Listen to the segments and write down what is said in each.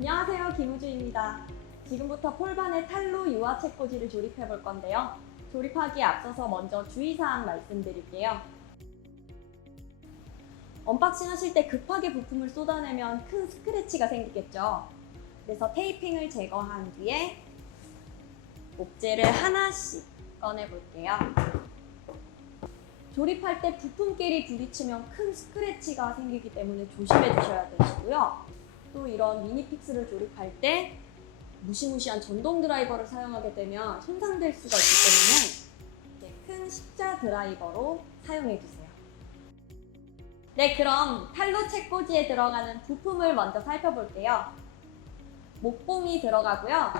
안녕하세요. 김우주입니다. 지금부터 폴반의 탈로 유화 책꽂이를 조립해 볼 건데요. 조립하기에 앞서서 먼저 주의사항 말씀드릴게요. 언박싱 하실 때 급하게 부품을 쏟아내면 큰 스크래치가 생기겠죠. 그래서 테이핑을 제거한 뒤에 목재를 하나씩 꺼내 볼게요. 조립할 때 부품끼리 부딪히면 큰 스크래치가 생기기 때문에 조심해 주셔야 되시고요. 또 이런 미니픽스를 조립할 때 무시무시한 전동 드라이버를 사용하게 되면 손상될 수가 있기 때문에 큰 십자 드라이버로 사용해 주세요. 네, 그럼 탈로 책꽂이에 들어가는 부품을 먼저 살펴볼게요. 목봉이 들어가고요.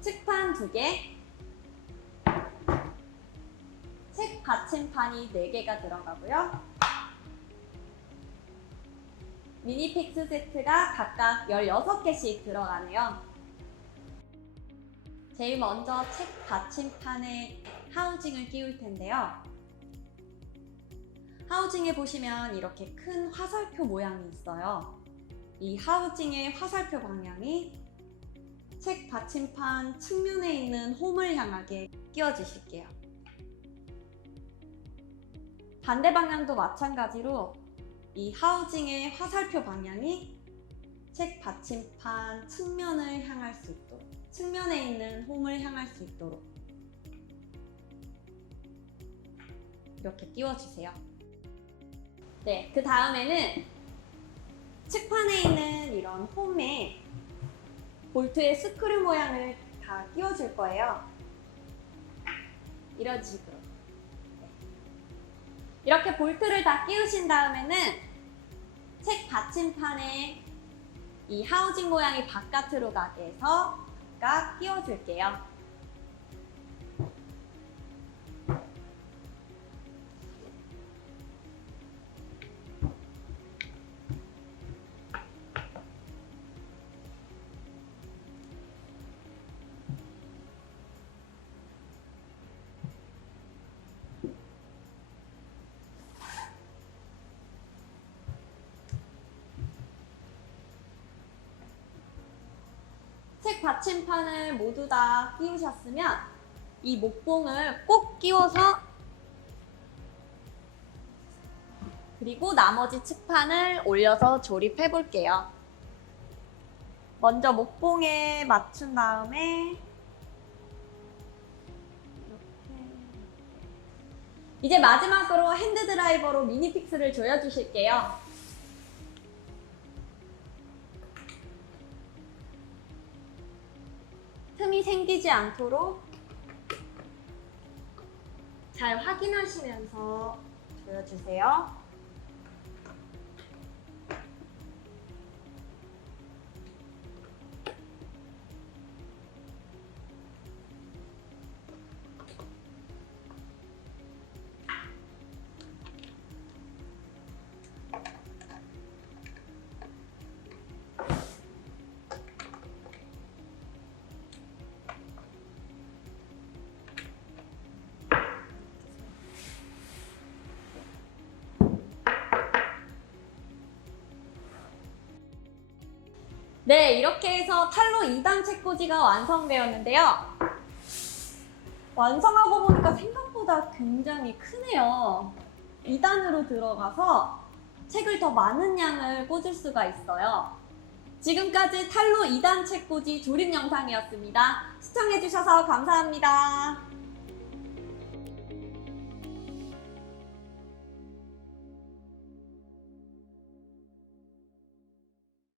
측판 두 개, 책 받침판이 4개가 들어가고요. 미니픽스 세트가 각각 16개씩 들어가네요. 제일 먼저 책 받침판에 하우징을 끼울 텐데요. 하우징에 보시면 이렇게 큰 화살표 모양이 있어요. 이 하우징의 화살표 방향이 책 받침판 측면에 있는 홈을 향하게 끼워주실게요. 반대 방향도 마찬가지로 이 하우징의 화살표 방향이 책 받침판 측면을 향할 수 있도록 측면에 있는 홈을 향할 수 있도록 이렇게 끼워주세요. 네, 그 다음에는 측판에 있는 이런 홈에 볼트의 스크류 모양을 다 끼워줄 거예요. 이런 식으로. 네. 이렇게 볼트를 다 끼우신 다음에는 책 받침판에 이 하우징 모양이 바깥으로 가게 해서 각각 끼워줄게요. 책 받침판을 모두 다 끼우셨으면 이 목봉을 꼭 끼워서 그리고 나머지 측판을 올려서 조립해 볼게요. 먼저 목봉에 맞춘 다음에 이제 마지막으로 핸드 드라이버로 미니 픽스를 조여주실게요. 틈이 생기지 않도록 잘 확인하시면서 조여주세요. 네, 이렇게 해서 탈로 2단 책꽂이가 완성되었는데요. 완성하고 보니까 생각보다 굉장히 크네요. 2단으로 들어가서 책을 더 많은 양을 꽂을 수가 있어요. 지금까지 탈로 2단 책꽂이 조립 영상이었습니다. 시청해주셔서 감사합니다.